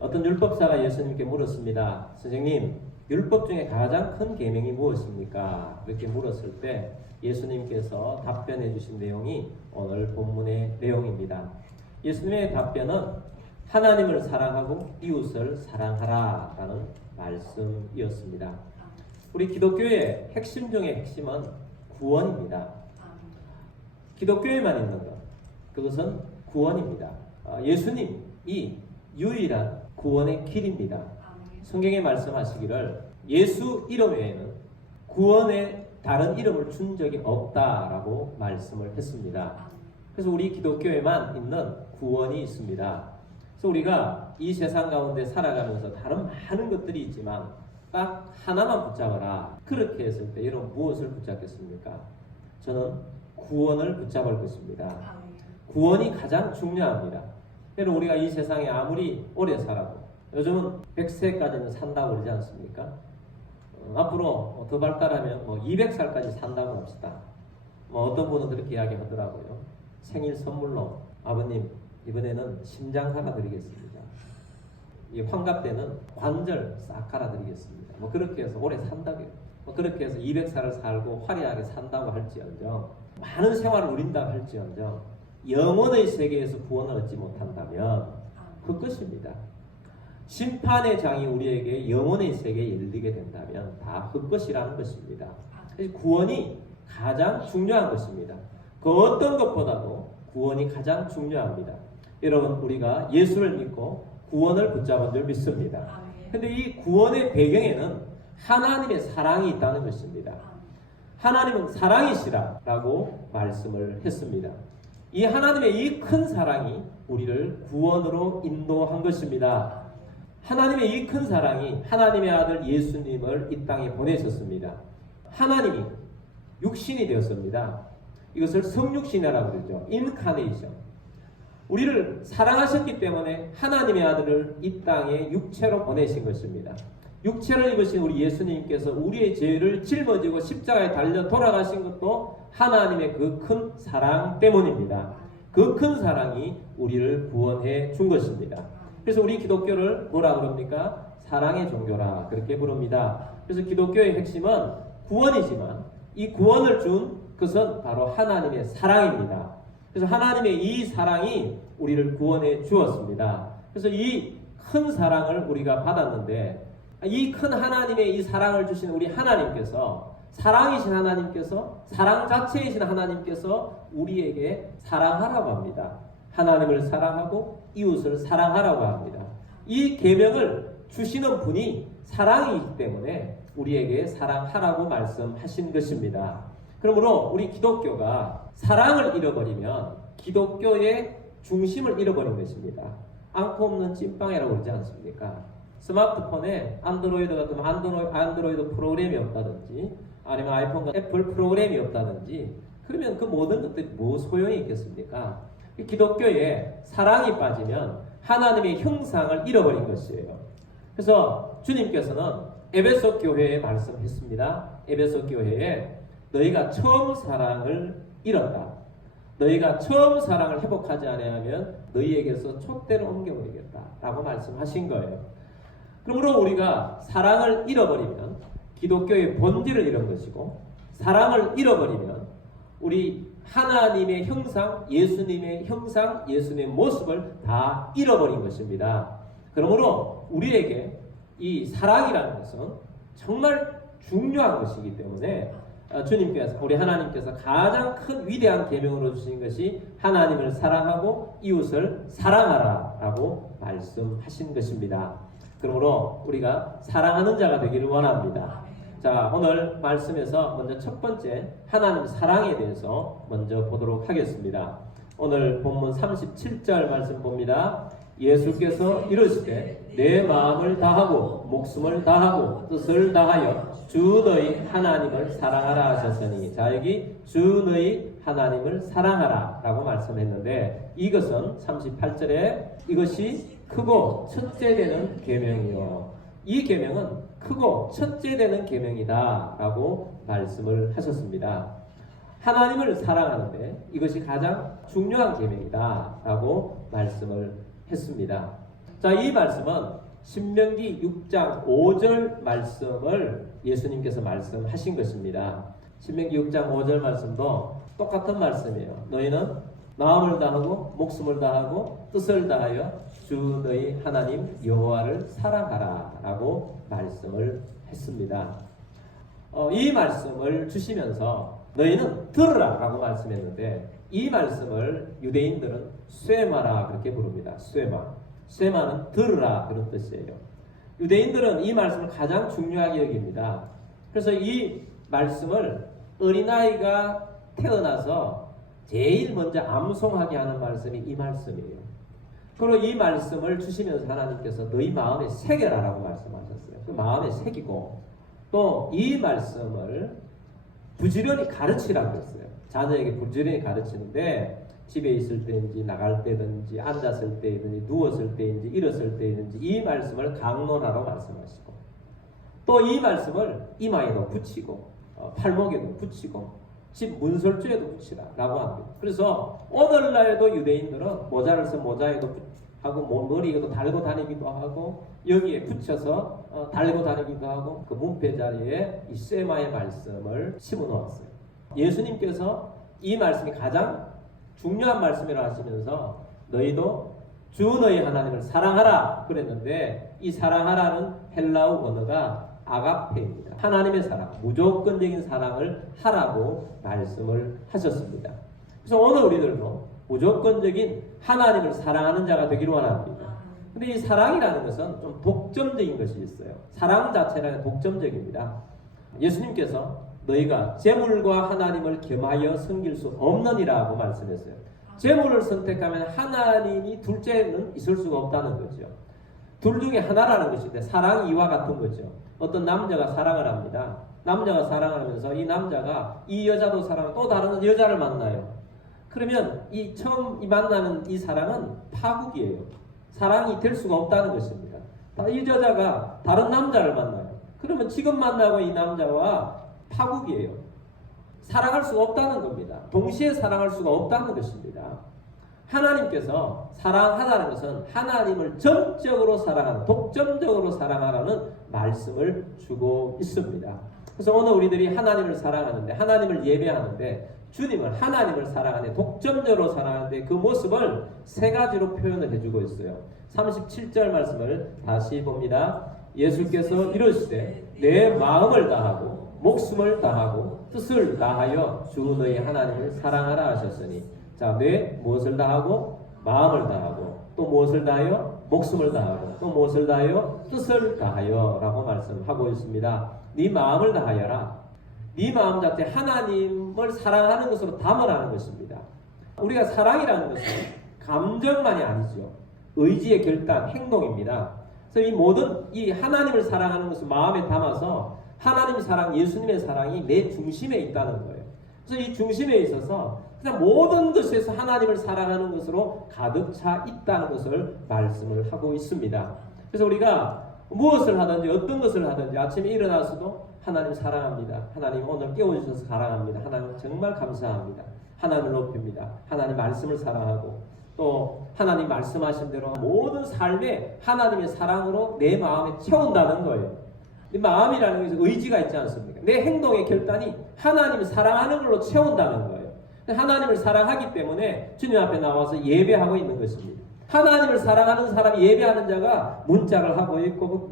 어떤 율법사가 예수님께 물었습니다. 선생님, 율법 중에 가장 큰 계명이 무엇입니까? 그렇게 물었을 때 예수님께서 답변해 주신 내용이 오늘 본문의 내용입니다. 예수님의 답변은 하나님을 사랑하고 이웃을 사랑하라 라는 말씀이었습니다. 우리 기독교의 핵심 중의 핵심은 구원입니다. 기독교에만 있는 것, 그것은 구원입니다. 예수님이 유일한 구원의 길입니다. 성경에 말씀하시기를 예수 이름 외에는 구원의 다른 이름을 준 적이 없다라고 말씀을 했습니다. 그래서 우리 기독교에만 있는 구원이 있습니다. 그래서 우리가 이 세상 가운데 살아가면서 다른 많은 것들이 있지만 딱 하나만 붙잡아라. 그렇게 했을 때 여러분 무엇을 붙잡겠습니까? 저는 구원을 붙잡을 것입니다. 구원이 가장 중요합니다. 여러분 우리가 이 세상에 아무리 오래 살아도 요즘은 100세까지는 산다고 그러지 않습니까? 앞으로 더 발달하면 200살까지 산다고 합시다. 어떤 분은 그렇게 이야기하더라고요. 생일 선물로 아버님 이번에는 심장 갈아드리겠습니다. 이 환갑 때는 관절 싹 갈아드리겠습니다. 그렇게 해서 오래 산다고요. 그렇게 해서 200살을 살고 화려하게 산다고 할지언정 많은 세월을 누린다고 할지언정 영혼의 세계에서 구원을 얻지 못한다면 헛것입니다. 심판의 장이 우리에게 영혼의 세계에 열리게 된다면 다 헛것이라는 것입니다. 구원이 가장 중요한 것입니다. 그 어떤 것보다도 구원이 가장 중요합니다. 여러분 우리가 예수를 믿고 구원을 붙잡은 줄 믿습니다. 그런데 이 구원의 배경에는 하나님의 사랑이 있다는 것입니다. 하나님은 사랑이시라고 말씀을 했습니다. 이 하나님의 이 큰 사랑이 우리를 구원으로 인도한 것입니다. 하나님의 이 큰 사랑이 하나님의 아들 예수님을 이 땅에 보내셨습니다. 하나님이 육신이 되었습니다. 이것을 성육신이라고 그러죠. 인카네이션. 우리를 사랑하셨기 때문에 하나님의 아들을 이 땅에 육체로 보내신 것입니다. 육체를 입으신 우리 예수님께서 우리의 죄를 짊어지고 십자가에 달려 돌아가신 것도 하나님의 그 큰 사랑 때문입니다. 그 큰 사랑이 우리를 구원해 준 것입니다. 그래서 우리 기독교를 뭐라 그럽니까? 사랑의 종교라 그렇게 부릅니다. 그래서 기독교의 핵심은 구원이지만 이 구원을 준 것은 바로 하나님의 사랑입니다. 그래서 하나님의 이 사랑이 우리를 구원해 주었습니다. 그래서 이 큰 사랑을 우리가 받았는데 이 큰 하나님의 이 사랑을 주신 우리 하나님께서 사랑이신 하나님께서 사랑 자체이신 하나님께서 우리에게 사랑하라고 합니다. 하나님을 사랑하고 이웃을 사랑하라고 합니다. 이 계명을 주시는 분이 사랑이기 때문에 우리에게 사랑하라고 말씀하신 것입니다. 그러므로 우리 기독교가 사랑을 잃어버리면 기독교의 중심을 잃어버린 것입니다. 앙코 없는 찐빵이라고 그러지 않습니까? 스마트폰에 안드로이드 같은 안드로이드 프로그램이 없다든지 아니면 아이폰 같은 애플 프로그램이 없다든지 그러면 그 모든 것들이 뭐 소용이 있겠습니까? 기독교에 사랑이 빠지면 하나님의 형상을 잃어버린 것이에요. 그래서 주님께서는 에베소 교회에 말씀했습니다. 에베소 교회에 너희가 처음 사랑을 잃었다. 너희가 처음 사랑을 회복하지 않으면 너희에게서 촛대를 옮겨버리겠다 라고 말씀하신 거예요. 그러므로 우리가 사랑을 잃어버리면 기독교의 본질을 잃은 것이고 사랑을 잃어버리면 우리 하나님의 형상, 예수님의 형상, 예수님의 모습을 다 잃어버린 것입니다. 그러므로 우리에게 이 사랑이라는 것은 정말 중요한 것이기 때문에 주님께서 우리 하나님께서 가장 큰 위대한 계명으로 주신 것이 하나님을 사랑하고 이웃을 사랑하라라고 말씀하신 것입니다. 그러므로 우리가 사랑하는 자가 되기를 원합니다. 자, 오늘 말씀에서 먼저 첫 번째 하나님 사랑에 대해서 먼저 보도록 하겠습니다. 오늘 본문 37절 말씀 봅니다. 예수께서 이르시되 내 마음을 다하고 목숨을 다하고 뜻을 다하여 주 너희 하나님을 사랑하라 하셨으니 자 여기 주 너희 하나님을 사랑하라 라고 말씀했는데 이것은 38절에 이것이 크고 첫째 되는 계명이요 이 계명은 크고 첫째 되는 계명이다 라고 말씀을 하셨습니다. 하나님을 사랑하는데 이것이 가장 중요한 계명이다 라고 말씀을 했습니다. 자, 이 말씀은 신명기 6장 5절 말씀을 예수님께서 말씀하신 것입니다. 신명기 6장 5절 말씀도 똑같은 말씀이에요. 너희는 마음을 다하고 목숨을 다하고 뜻을 다하여 주 너희 하나님 여호와를 사랑하라 라고 말씀을 했습니다. 이 말씀을 주시면서 너희는 들으라 라고 말씀했는데, 이 말씀을 유대인들은 쇠마라 그렇게 부릅니다. 쇠마는 들으라 그런 뜻이에요. 유대인들은 이 말씀을 가장 중요하게 여깁니다. 그래서 이 말씀을 어린아이가 태어나서 제일 먼저 암송하게 하는 말씀이 이 말씀이에요. 그리고 이 말씀을 주시면서 하나님께서 너희 마음에 새겨라라고 말씀하셨어요. 그 마음에 새기고 또 이 말씀을 부지런히 가르치라고 했어요. 자녀에게 부지런히 가르치는데 집에 있을 때인지 나갈 때든지 앉았을 때든지 누웠을 때인지 일었을 때든지 이 말씀을 강론하라고 말씀하시고 또 이 말씀을 이마에도 붙이고 팔목에도 붙이고 집 문설주에도 붙이라 라고 합니다. 그래서 오늘날에도 유대인들은 모자를 써서 모자에도 하고 머리에도 달고 다니기도 하고 여기에 붙여서 달고 다니기도 하고 그 문패 자리에 이 쇠마의 말씀을 심어 놓았어요. 예수님께서 이 말씀이 가장 중요한 말씀이라 하시면서 너희도 주 너희 하나님을 사랑하라 그랬는데, 이 사랑하라는 헬라어 언어가 아가페입니다. 하나님의 사랑, 무조건적인 사랑을 하라고 말씀을 하셨습니다. 그래서 오늘 우리들도 무조건적인 하나님을 사랑하는 자가 되기를 원합니다. 근데 이 사랑이라는 것은 좀 독점적인 것이 있어요. 사랑 자체는 독점적입니다. 예수님께서 너희가 재물과 하나님을 겸하여 섬길 수 없느니라고 말씀했어요. 재물을 선택하면 하나님이 둘째는 있을 수가 없다는 거죠. 둘 중에 하나라는 것인데 사랑이 이와 같은 거죠. 어떤 남자가 사랑을 합니다. 남자가 사랑을 하면서 이 남자가 이 여자도 사랑하고 또 다른 여자를 만나요. 그러면 이 처음 만나는 이 사랑은 파국이에요. 사랑이 될 수가 없다는 것입니다. 이 여자가 다른 남자를 만나요. 그러면 지금 만나고 이 남자와 파국이에요. 사랑할 수가 없다는 겁니다. 동시에 사랑할 수가 없다는 것입니다. 하나님께서 사랑하라는 것은 하나님을 전적으로 사랑하는, 독점적으로 사랑하라는 말씀을 주고 있습니다. 그래서 오늘 우리들이 하나님을 사랑하는데, 하나님을 예배하는데, 주님을 하나님을 사랑하는데, 독점적으로 사랑하는데 그 모습을 세 가지로 표현을 해주고 있어요. 37절 말씀을 다시 봅니다. 예수께서 이르시되 내 마음을 다하고 목숨을 다하고 뜻을 다하여 주 너희 하나님을 사랑하라 하셨으니, 자, 뇌 무엇을 다하고 마음을 다하고 또 무엇을 다하여 목숨을 다하고 또 무엇을 다하여 뜻을 다하여 라고 말씀하고 있습니다. 네 마음을 다하여라. 네 마음 자체 하나님을 사랑하는 것으로 담으라는 것입니다. 우리가 사랑이라는 것은 감정만이 아니죠. 의지의 결단, 행동입니다. 그래서 이 모든 이 하나님을 사랑하는 것을 마음에 담아서 하나님 사랑, 예수님의 사랑이 내 중심에 있다는 거예요. 그래서 이 중심에 있어서 그냥 모든 것에서 하나님을 사랑하는 것으로 가득 차 있다는 것을 말씀을 하고 있습니다. 그래서 우리가 무엇을 하든지 어떤 것을 하든지 아침에 일어나서도 하나님 사랑합니다. 하나님 오늘 깨워주셔서 사랑합니다. 하나님 정말 감사합니다. 하나님을 높입니다. 하나님 말씀을 사랑하고 또 하나님 말씀하신 대로 모든 삶에 하나님의 사랑으로 내 마음에 채운다는 거예요. 마음이라는 것은 의지가 있지 않습니까? 내 행동의 결단이 하나님을 사랑하는 걸로 채운다는 거예요. 하나님을 사랑하기 때문에 주님 앞에 나와서 예배하고 있는 것입니다. 하나님을 사랑하는 사람이 예배하는 자가 문자를 하고 있고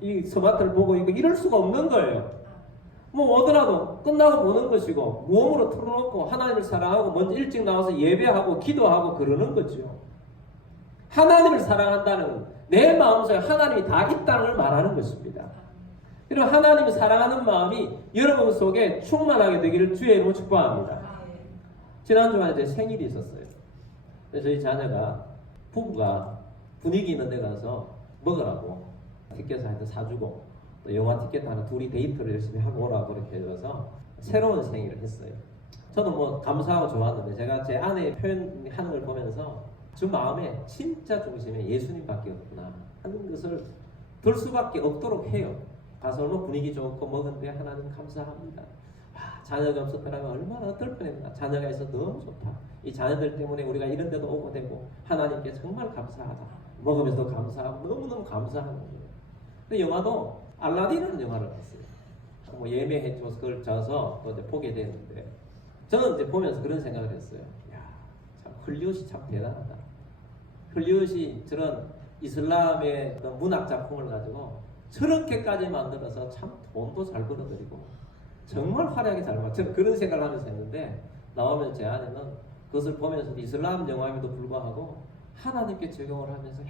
이 스마트를 보고 있고 이럴 수가 없는 거예요. 뭐 오더라도 끝나고 보는 것이고 무음으로 틀어놓고 하나님을 사랑하고 먼저 일찍 나와서 예배하고 기도하고 그러는 거죠. 하나님을 사랑한다는 내 마음속에 하나님이 다 있다는 걸 말하는 것입니다. 그리고 하나님을 사랑하는 마음이 여러분 속에 충만하게 되기를 주의 이름으로 축복합니다. 지난주에 제 생일이 있었어요. 그래서 저희 자녀가 부부가 분위기 있는 데 가서 먹으라고 티켓을 하여튼 사주고 또 영화 티켓 하나 둘이 데이트를 열심히 하고 오라고 그렇게 해줘서 새로운 생일을 했어요. 저도 뭐 감사하고 좋았는데 제가 제 아내의 표현하는 걸 보면서 저 마음에 진짜 중심에 예수님밖에 없구나 하는 것을 들 수밖에 없도록 해요. 가서 얼마나 분위기 좋고 먹은데 하나님 감사합니다. 자녀가 없었더라면 얼마나 어떨 뻔했나. 자녀가 있어서 너무 좋다. 이 자녀들 때문에 우리가 이런 데도 오고 되고 하나님께 정말 감사하다. 먹으면서도 감사하고 너무너무 감사한 거예요. 근데 영화도 알라딘이라는 영화를 봤어요. 뭐 예매해줘서 그걸 줘서 이제 보게 되는데 저는 이제 보면서 그런 생각을 했어요. 야, 참 헐리우드이 참 대단하다. 헐리우드이 저런 이슬람의 어떤 문학 작품을 가지고 저렇게까지 만들어서 참 돈도 잘 벌어들이고 정말 화려하게 잘 만들고 저는 그런 생각을 하면서 했는데 나오면 제 안에는 그것을 보면서 이슬람 영화임에도 불구하고 하나님께 적용을 하면서 야,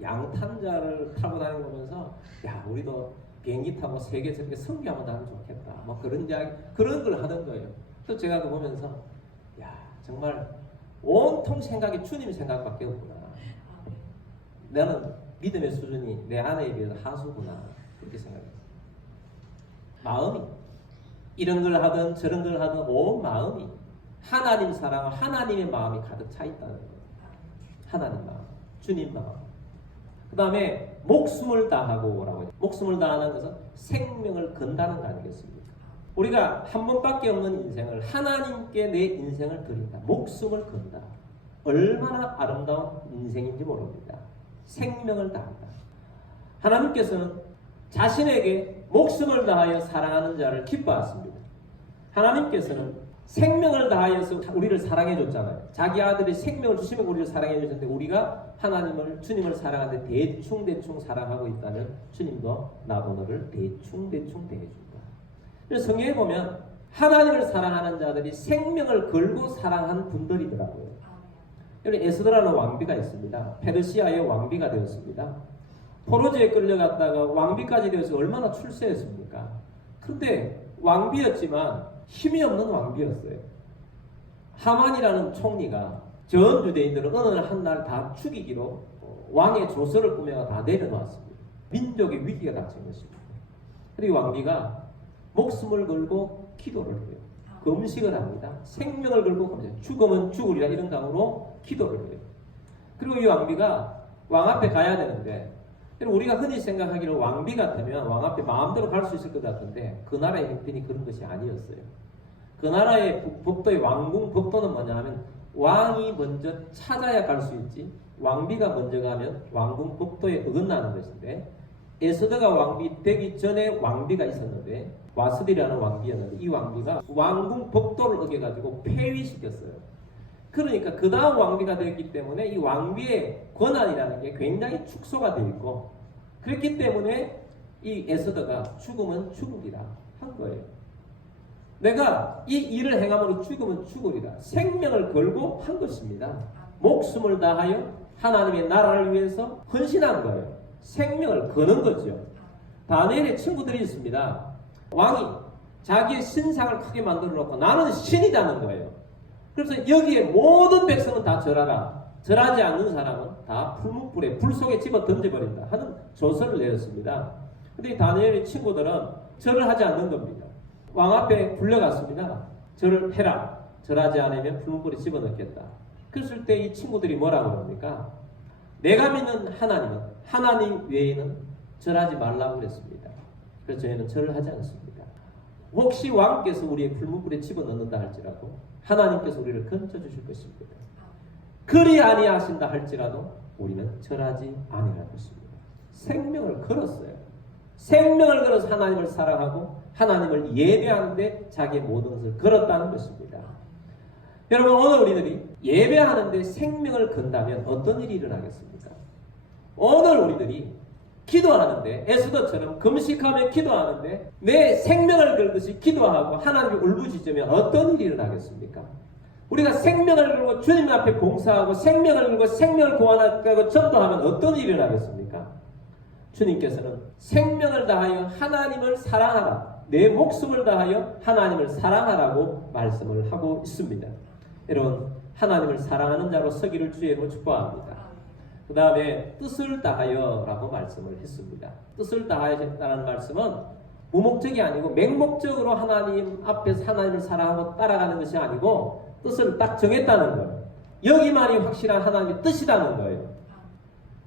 양탄자를 타고 다니는 거 보면서 야, 우리도 비행기 타고 세계 저렇게 선교하면 나는 좋겠다. 뭐 그런 이야기, 그런 걸 하던 거예요. 또 제가 그거 보면서 야, 정말 온통 생각이 주님 생각밖에 없구나. 나는 믿음의 수준이 내 아내에 비해서 하수구나. 그렇게 생각했어요. 마음이 이런 걸 하든 저런 걸 하든 온 마음이 하나님 사랑과 하나님의 마음이 가득 차 있다는 거예요. 하나님 마음, 주님 마음. 그 다음에 목숨을 다하고라고 해요. 목숨을 다하는 것은 생명을 건다는 거 아니겠습니까? 우리가 한 번밖에 없는 인생을 하나님께 내 인생을 드린다. 목숨을 건다. 얼마나 아름다운 인생인지 모릅니다. 생명을 다한다. 하나님께서는 자신에게 목숨을 다하여 사랑하는 자를 기뻐하십니다. 하나님께서는 생명을 다하여서 우리를 사랑해 줬잖아요. 자기 아들이 생명을 주시면 우리를 사랑해 주셨는데 우리가 하나님을 주님을 사랑하는데 대충 사랑하고 있다면 주님도 나도 너를 대충 대해준다. 그래서 성경에 보면 하나님을 사랑하는 자들이 생명을 걸고 사랑한 분들이더라고요. 여기 에스더라는 왕비가 있습니다. 페르시아의 왕비가 되었습니다. 포로제에 끌려갔다가 왕비까지 되어서 얼마나 출세했습니까? 그런데 왕비였지만 힘이 없는 왕비였어요. 하만이라는 총리가 전 유대인들을 어느 날 한 날 다 죽이기로 왕의 조서를 꾸며가 다 내려놓았습니다. 민족의 위기가 닥친 것입니다. 그리고 왕비가 목숨을 걸고 기도를 해요. 금식을 합니다. 생명을 걸고 금식. 죽으면 죽으리라 이런 감으로 기도를 해요. 그리고 이 왕비가 왕 앞에 가야 되는데 우리가 흔히 생각하기로 왕비 같으면 왕 앞에 마음대로 갈 수 있을 것 같은데 그 나라의 형편이 그런 것이 아니었어요. 그 나라의 법도의 왕궁 법도는 뭐냐 하면 왕이 먼저 찾아야 갈 수 있지 왕비가 먼저 가면 왕궁 법도에 어긋나는 것인데 에스더가 왕비 되기 전에 왕비가 있었는데 와스디라는 왕비였는데 이 왕비가 왕궁 법도를 어겨가지고 폐위시켰어요. 그러니까 그 다음 왕비가 되었기 때문에 이 왕비의 권한이라는 게 굉장히 축소가 되어 있고 그렇기 때문에 이 에스더가 죽으면 죽으리라 한 거예요. 내가 이 일을 행함으로 죽으면 죽으리라 생명을 걸고 한 것입니다. 목숨을 다하여 하나님의 나라를 위해서 헌신한 거예요. 생명을 거는 거죠. 다니엘의 친구들이 있습니다. 왕이 자기의 신상을 크게 만들어 놓고 나는 신이라는 거예요. 그래서 여기에 모든 백성은 다 절하라. 절하지 않는 사람은 다 풀무불에 불 속에 집어 던져버린다 하는 조서를 내렸습니다. 근데 이 다니엘의 친구들은 절을 하지 않는 겁니다. 왕 앞에 불려갔습니다. 절을 해라. 절하지 않으면 풀무불에 집어넣겠다. 그랬을 때 이 친구들이 뭐라고 합니까? 내가 믿는 하나님은 하나님 외에는 절하지 말라고 그랬습니다. 그래서 저희는 절을 하지 않습니다. 혹시 왕께서 우리의 풀무불에 집어넣는다 할지라도 하나님께서 우리를 건져주실 것입니다. 그리 아니하신다 할지라도 우리는 절하지 아니할 것입니다. 생명을 걸었어요. 생명을 걸어서 하나님을 사랑하고 하나님을 예배하는데 자기의 모든 것을 걸었다는 것입니다. 여러분 오늘 우리들이 예배하는데 생명을 건다면 어떤 일이 일어나겠습니까? 오늘 우리들이 기도하는데 에스더처럼 금식하며 기도하는데 내 생명을 걸듯이 기도하고 하나님께 울부짖으면 어떤 일이 일어나겠습니까? 우리가 생명을 걸고 주님 앞에 봉사하고 생명을 걸고 생명을 구원하고 전도하면 어떤 일이 일어나겠습니까? 주님께서는 생명을 다하여 하나님을 사랑하라. 내 목숨을 다하여 하나님을 사랑하라고 말씀을 하고 있습니다. 여러분 하나님을 사랑하는 자로 서기를 주의 이름으로 축복합니다. 그 다음에 뜻을 다하여 라고 말씀을 했습니다. 뜻을 다하였다는 말씀은 무목적이 아니고 맹목적으로 하나님 앞에서 하나님을 사랑하고 따라가는 것이 아니고 뜻을 딱 정했다는 거예요. 여기만이 확실한 하나님의 뜻이라는 거예요.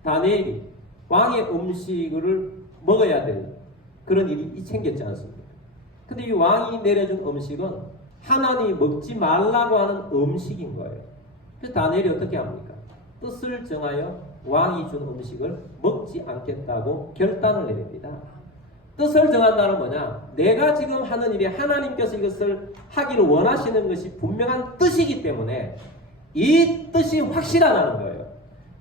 다니엘이 왕의 음식을 먹어야 될 그런 일이 챙겼지 않습니까? 근데 이 왕이 내려준 음식은 하나님이 먹지 말라고 하는 음식인 거예요. 그래서 다니엘이 어떻게 합니까? 뜻을 정하여 왕이 준 음식을 먹지 않겠다고 결단을 내립니다. 뜻을 정한다는 뭐냐? 내가 지금 하는 일이 하나님께서 이것을 하기를 원하시는 것이 분명한 뜻이기 때문에 이 뜻이 확실하다는 거예요.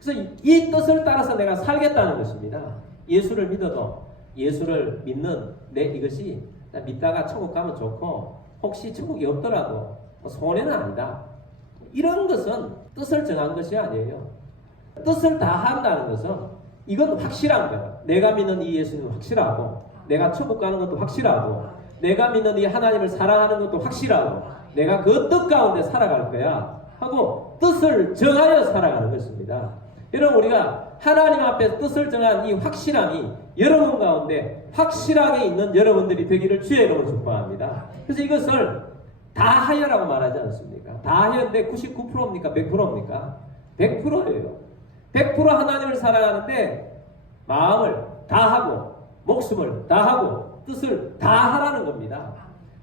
그래서 이 뜻을 따라서 내가 살겠다는 것입니다. 예수를 믿어도 예수를 믿는 이것이 믿다가 천국 가면 좋고 혹시 천국이 없더라도 손해는 아니다. 이런 것은 뜻을 정한 것이 아니에요. 뜻을 다 한다는 것은 이건 확실한 거예요. 내가 믿는 이 예수는 확실하고 내가 천국 가는 것도 확실하고 내가 믿는 이 하나님을 사랑하는 것도 확실하고 내가 그 뜻 가운데 살아갈 거야 하고 뜻을 정하여 살아가는 것입니다. 여러분 우리가 하나님 앞에 뜻을 정한 이 확실함이 여러분 가운데 확실하게 있는 여러분들이 되기를 주의 이름으로 축복합니다. 그래서 이것을 다 하여라고 말하지 않습니까? 다 하여인데 99%입니까? 100%입니까? 100%예요. 100% 하나님을 사랑하는데 마음을 다 하고 목숨을 다 하고 뜻을 다 하라는 겁니다.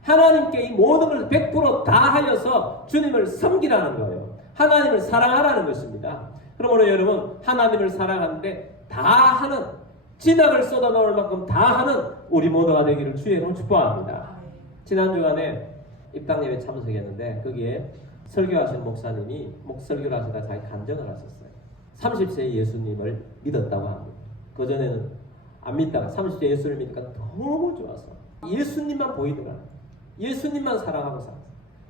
하나님께 이 모든 것을 100% 다 하여서 주님을 섬기라는 거예요. 하나님을 사랑하라는 것입니다. 그러므로 여러분 하나님을 사랑하는데 다 하는 진학을 쏟아놓을 만큼 다 하는 우리 모두가 되기를 주의 이름으로 축복합니다. 지난 주간에 입당예배 참석했는데 거기에 설교하신 목사님이 설교를 하시다 자기 간증을 하셨어요. 30세에 예수님을 믿었다고 합니다. 그전에는 안 믿다가 30세 예수를 믿으니까 너무 좋아서 예수님만 보이더라. 예수님만 사랑하고 살았어.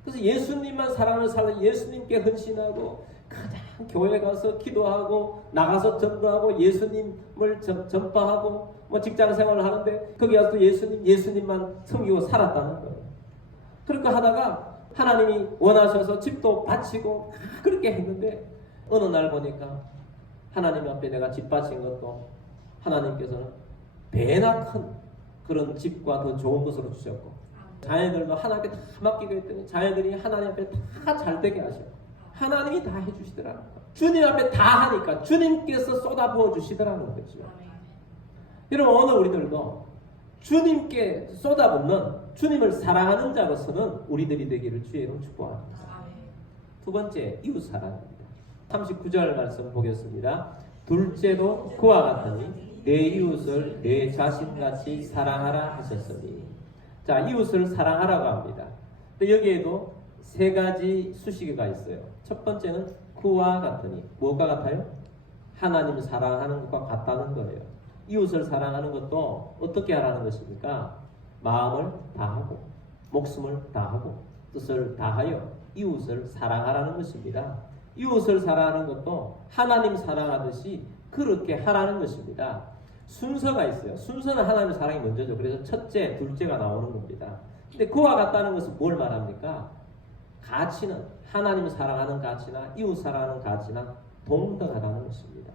그래서 예수님만 사랑을 살아 예수님께 헌신하고 가장 교회 가서 기도하고 나가서 전도하고 예수님을 전파하고 뭐 직장 생활을 하는데 거기 가서 예수님만 섬기고 살았다는 거예요. 그렇게 하다가 하나님이 원하셔서 집도 바치고 그렇게 했는데 어느 날 보니까 하나님 앞에 내가 집 바친 것도 하나님께서는 배나 큰 그런 집과 더 좋은 것으로 주셨고 자녀들도 하나님께 다 맡기고 했더니 자녀들이 하나님 앞에 다 잘되게 하셔. 하나님이 다 해주시더라는 거예요. 주님 앞에 다 하니까 주님께서 쏟아부어 주시더라는 거죠. 여러분 오늘 우리들도 주님께 쏟아붓는 주님을 사랑하는 자로서는 우리들이 되기를 주의 이름으로 축복합니다. 두 번째 이웃 사랑입니다. 39절 말씀 보겠습니다. 둘째도 그와 같으니 내 이웃을 내 자신같이 사랑하라 하셨으니. 자, 이웃을 사랑하라고 합니다. 근데 여기에도 세 가지 수식어가 있어요. 첫 번째는 그와 같으니. 뭐가 같아요? 하나님 사랑하는 것과 같다는 거예요. 이웃을 사랑하는 것도 어떻게 하라는 것입니까? 마음을 다하고 목숨을 다하고 뜻을 다하여 이웃을 사랑하라는 것입니다. 이웃을 사랑하는 것도 하나님 사랑하듯이 그렇게 하라는 것입니다. 순서가 있어요. 순서는 하나님 사랑이 먼저죠. 그래서 첫째, 둘째가 나오는 겁니다. 근데 그와 같다는 것은 뭘 말합니까? 가치는 하나님 사랑하는 가치나 이웃 사랑하는 가치나 동등하다는 것입니다.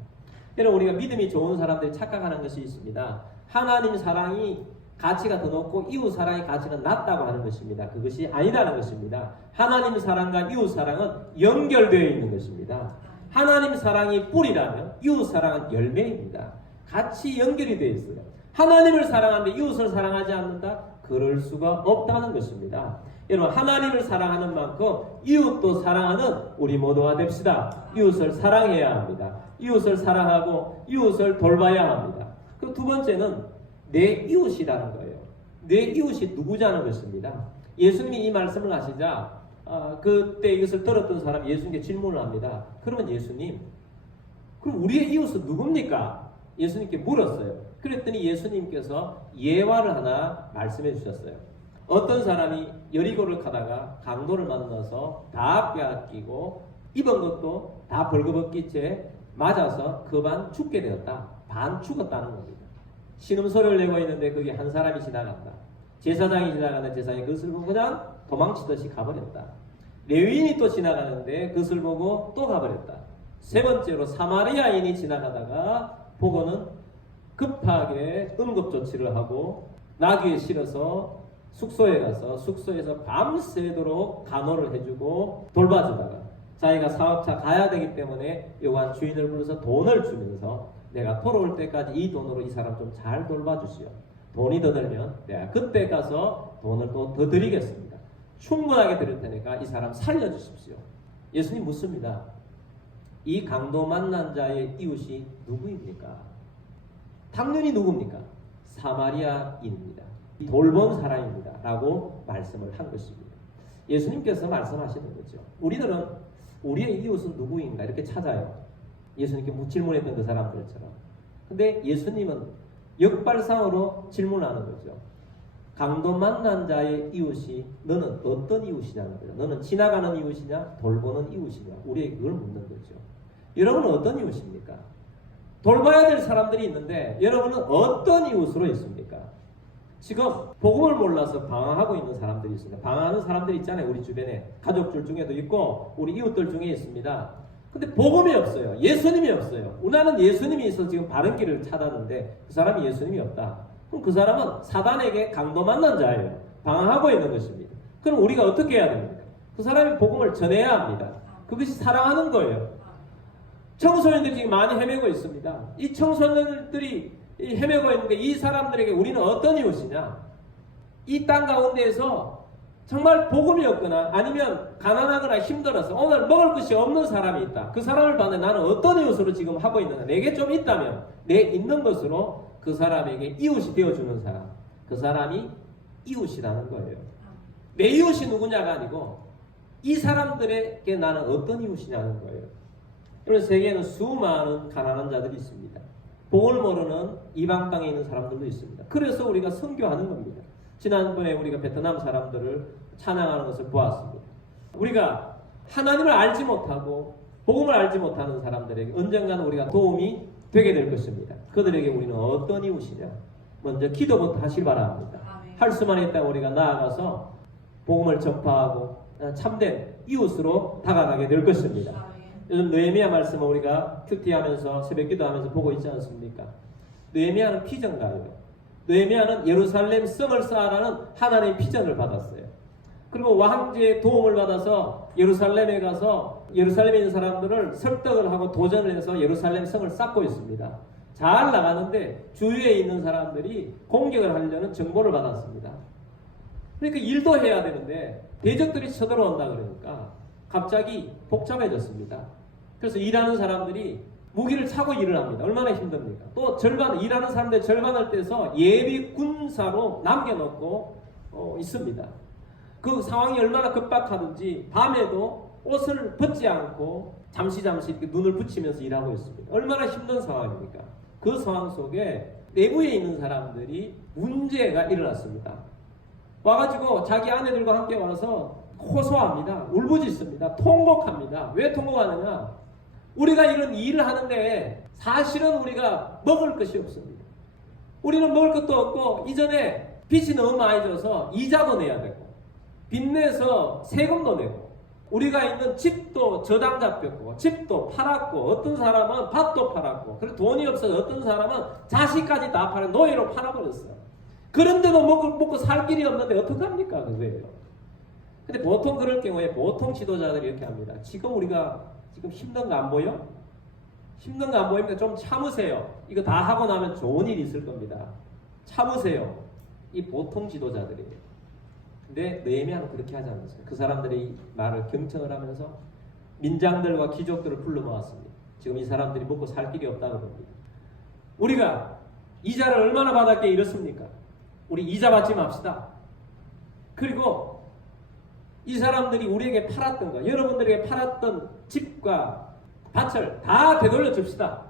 여러분 우리가 믿음이 좋은 사람들이 착각하는 것이 있습니다. 하나님 사랑이 가치가 더 높고 이웃 사랑의 가치는 낮다고 하는 것입니다. 그것이 아니라는 것입니다. 하나님 사랑과 이웃 사랑은 연결되어 있는 것입니다. 하나님 사랑이 뿌리라면 이웃 사랑은 열매입니다. 같이 연결이 되어 있어요. 하나님을 사랑하는데 이웃을 사랑하지 않는다? 그럴 수가 없다는 것입니다. 여러분 하나님을 사랑하는 만큼 이웃도 사랑하는 우리 모두가 됩시다. 이웃을 사랑해야 합니다. 이웃을 사랑하고 이웃을 돌봐야 합니다. 그 두 번째는 내 이웃이라는 거예요. 내 이웃이 누구냐는 것입니다. 예수님이 이 말씀을 하시자 그때 이것을 들었던 사람이 예수님께 질문을 합니다. 그러면 예수님, 그럼 우리의 이웃은 누굽니까? 예수님께 물었어요. 그랬더니 예수님께서 예화를 하나 말씀해 주셨어요. 어떤 사람이 여리고를 가다가 강도를 만나서 다 빼앗기고 입은 것도 다 벌거벗긴 채 맞아서 그 반 죽게 되었다. 반 죽었다는 겁니다. 신음소리를 내고 있는데 거기 한 사람이 지나간다. 제사장이 지나가는 제사장이 그것을 보고 그냥 도망치듯이 가버렸다. 레위인이 또 지나가는데 그것을 보고 또 가버렸다. 세 번째로 사마리아인이 지나가다가 보고는 급하게 응급조치를 하고 나귀에 실어서 숙소에 가서 숙소에서 밤새도록 간호를 해주고 돌봐주다가 자기가 사업차 가야 되기 때문에 요한 주인을 불러서 돈을 주면서 내가 돌아올 때까지 이 돈으로 이 사람 좀 잘 돌봐주시오. 돈이 더 들면 내가 그때 가서 돈을 또 더 드리겠습니다. 충분하게 드릴 테니까 이 사람 살려주십시오. 예수님 묻습니다. 이 강도 만난 자의 이웃이 누구입니까? 당연히 누굽니까? 사마리아인입니다. 돌본 사람입니다. 라고 말씀을 한 것입니다. 예수님께서 말씀하시는 거죠. 우리들은 우리의 이웃은 누구인가 이렇게 찾아요. 예수님께 질문했던 그 사람들처럼. 근데 예수님은 역발상으로 질문하는 거죠. 강도 만난 자의 이웃이 너는 어떤 이웃이냐는 거죠. 너는 지나가는 이웃이냐 돌보는 이웃이냐 우리에게 그걸 묻는 거죠. 여러분은 어떤 이웃입니까? 돌봐야 될 사람들이 있는데 여러분은 어떤 이웃으로 있습니까? 지금 복음을 몰라서 방황하고 있는 사람들이 있습니다. 방황하는 사람들이 있잖아요. 우리 주변에 가족들 중에도 있고 우리 이웃들 중에 있습니다. 근데 복음이 없어요. 예수님이 없어요. 나는 예수님이 있어서 지금 바른 길을 찾았는데 그 사람이 예수님이 없다. 그럼 그 사람은 사단에게 강도 만난 자예요. 방황하고 있는 것입니다. 그럼 우리가 어떻게 해야 됩니까? 그 사람이 복음을 전해야 합니다. 그것이 사랑하는 거예요. 청소년들이 지금 많이 헤매고 있습니다. 이 청소년들이 헤매고 있는데 이 사람들에게 우리는 어떤 이웃이냐? 이 땅 가운데에서 정말 복음이 없거나 아니면 가난하거나 힘들어서 오늘 먹을 것이 없는 사람이 있다. 그 사람을 봤는데 나는 어떤 이웃으로 지금 하고 있느냐? 내게 좀 있다면 내 있는 것으로 그 사람에게 이웃이 되어주는 사람. 그 사람이 이웃이라는 거예요. 내 이웃이 누구냐가 아니고 이 사람들에게 나는 어떤 이웃이냐는 거예요. 여러분 세계에는 수많은 가난한 자들이 있습니다. 복을 모르는 이방 땅에 있는 사람들도 있습니다. 그래서 우리가 선교하는 겁니다. 지난번에 우리가 베트남 사람들을 찬양하는 것을 보았습니다. 우리가 하나님을 알지 못하고 복음을 알지 못하는 사람들에게 언젠가는 우리가 도움이 되게 될 것입니다. 그들에게 우리는 어떤 이웃이냐? 먼저 기도부터 하실 바랍니다. 할 수만 있다면 우리가 나아가서 복음을 전파하고 참된 이웃으로 다가가게 될 것입니다. 요즘 느헤미야 말씀을 우리가 큐티하면서 새벽 기도하면서 보고 있지 않습니까? 느헤미야는 피전가예요. 느헤미야는 예루살렘 성을 쌓아라는 하나님의 피전을 받았어요. 그리고 왕제의 도움을 받아서 예루살렘에 가서 예루살렘에 있는 사람들을 설득을 하고 도전을 해서 예루살렘 성을 쌓고 있습니다. 잘 나가는데 주위에 있는 사람들이 공격을 하려는 정보를 받았습니다. 그러니까 일도 해야 되는데 대적들이 쳐들어온다 그러니까 갑자기 복잡해졌습니다. 그래서 일하는 사람들이 무기를 차고 일을 합니다. 얼마나 힘듭니까? 또 일하는 사람들 절반을 떼서 예비 군사로 남겨놓고 있습니다. 그 상황이 얼마나 급박하든지 밤에도 옷을 벗지 않고 잠시 이렇게 눈을 붙이면서 일하고 있습니다. 얼마나 힘든 상황입니까? 그 상황 속에 내부에 있는 사람들이 문제가 일어났습니다. 와가지고 자기 아내들과 함께 와서 호소합니다. 울부짖습니다. 통곡합니다. 왜 통곡하느냐? 우리가 이런 일을 하는데 사실은 우리가 먹을 것이 없습니다. 우리는 먹을 것도 없고 이전에 빚이 너무 많이 져서 이자도 내야 되고 빚내서 세금도 내고 우리가 있는 집도 저당 잡혔고 집도 팔았고 어떤 사람은 밭도 팔았고 그리고 돈이 없어서 어떤 사람은 자식까지 다 팔아 노예로 팔아버렸어요. 그런데도 먹고 살 길이 없는데 어떡합니까? 그거예요. 근데 보통 그럴 경우에 보통 지도자들이 이렇게 합니다. 지금 우리가 힘든 거 안 보여? 힘든 거 안 보입니까? 좀 참으세요. 이거 다 하고 나면 좋은 일이 있을 겁니다. 참으세요. 이 보통 지도자들이에요. 근데 느헤미야는 그렇게 하지 않았어요. 그 사람들의 이 말을 경청을 하면서 민장들과 귀족들을 불러 모았습니다. 지금 이 사람들이 먹고 살 길이 없다고 합니다. 우리가 이자를 얼마나 받았기에 이렇습니까? 우리 이자 받지 맙시다. 그리고 이 사람들이 우리에게 팔았던 거, 여러분들에게 팔았던 집과 밭을 다 되돌려 줍시다.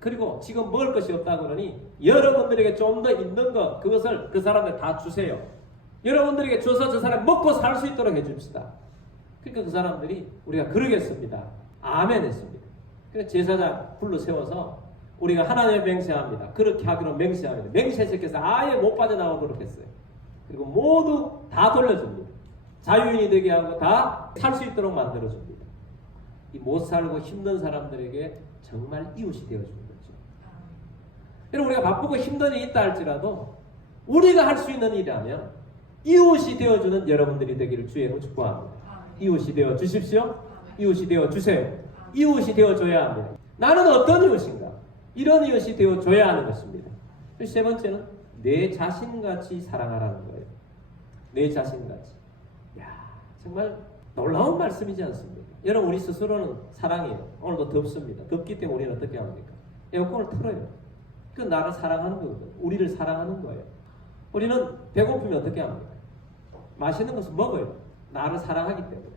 그리고 지금 먹을 것이 없다고 그러니 여러분들에게 좀 더 있는 것, 그것을 그 사람들 다 주세요. 여러분들에게 줘서 저 사람 먹고 살 수 있도록 해줍시다. 그러니까 그 사람들이 우리가 그러겠습니다. 아멘 했습니다. 그래서 제사장 불러 세워서 우리가 하나님을 맹세합니다. 그렇게 하기로 맹세합니다. 맹세시켜서 아예 못 빠져나오도록 했어요. 그리고 모두 다 돌려줍니다. 자유인이 되게 하고 다 살 수 있도록 만들어줍니다. 이 못 살고 힘든 사람들에게 정말 이웃이 되어주는 거죠. 여러분 우리가 바쁘고 힘든 일이 있다 할지라도 우리가 할 수 있는 일이라면 이웃이 되어주는 여러분들이 되기를 주의 이름으로 축복합니다. 이웃이 되어 주십시오. 이웃이 되어 주세요. 이웃이 되어 줘야 합니다. 나는 어떤 이웃인가? 이런 이웃이 되어 줘야 하는 것입니다. 세 번째는 내 자신같이 사랑하라는 거예요. 내 자신같이. 야, 정말 놀라운 말씀이지 않습니까? 여러분 우리 스스로는 사랑이에요. 오늘도 덥습니다. 덥기 때문에 우리는 어떻게 합니까? 에어컨을 틀어요. 그 나를 사랑하는 거거든요. 우리를 사랑하는 거예요. 우리는 배고프면 어떻게 합니까? 맛있는 것을 먹어요. 나를 사랑하기 때문에.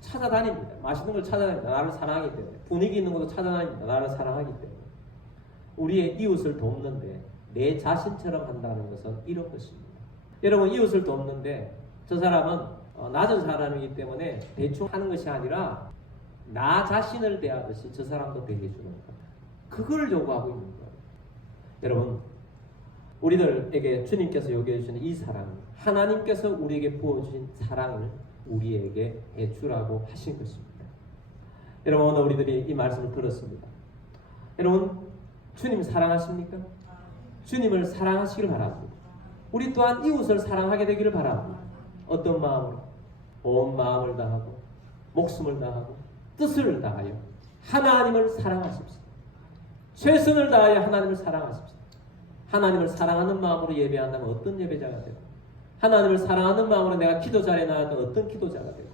찾아다닙니다. 맛있는 걸 찾아다닙니다. 나를 사랑하기 때문에. 분위기 있는 것도 찾아다닙니다. 나를 사랑하기 때문에. 우리의 이웃을 돕는데 내 자신처럼 한다는 것은 이런 것입니다. 여러분 이웃을 돕는데 저 사람은 낮은 사람이기 때문에 대충 하는 것이 아니라 나 자신을 대하듯이 저 사람도 대해주는 것. 그걸 요구하고 있는 거예요. 여러분 우리들에게 주님께서 요구해 주시는 이 사랑, 하나님께서 우리에게 부어주신 사랑을 우리에게 해주라고 하신 것입니다. 여러분 오늘 우리들이 이 말씀을 들었습니다. 여러분 주님 사랑하십니까? 주님을 사랑하시길 바랍니다. 우리 또한 이웃을 사랑하게 되기를 바랍니다. 어떤 마음으로? 온 마음을 다하고 목숨을 다하고 뜻을 다하여 하나님을 사랑하십시오. 최선을 다하여 하나님을 사랑하십시오. 하나님을 사랑하는 마음으로 예배한다면 어떤 예배자가 되고, 하나님을 사랑하는 마음으로 내가 기도 자리에 나가면 어떤 기도자가 되고,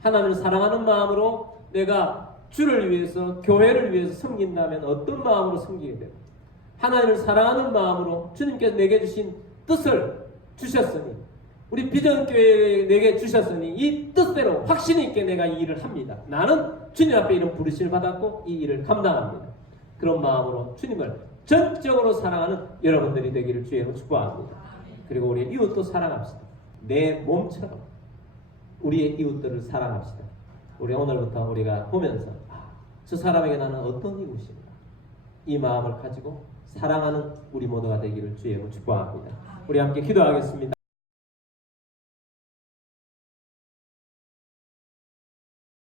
하나님을 사랑하는 마음으로 내가 주를 위해서 교회를 위해서 섬긴다면 어떤 마음으로 섬기게 되고, 하나님을 사랑하는 마음으로 주님께서 내게 주신 뜻을 주셨으니, 우리 비전교회에 내게 주셨으니 이 뜻대로 확신 있게 내가 이 일을 합니다. 나는 주님 앞에 이런 부르심을 받았고 이 일을 감당합니다. 그런 마음으로 주님을 전적으로 사랑하는 여러분들이 되기를 주의로 축복합니다. 그리고 우리 이웃도 사랑합시다. 내 몸처럼 우리의 이웃들을 사랑합시다. 우리 오늘부터 우리가 보면서 저 사람에게 나는 어떤 이웃인가, 이 마음을 가지고 사랑하는 우리 모두가 되기를 주의로 축복합니다. 우리 함께 기도하겠습니다.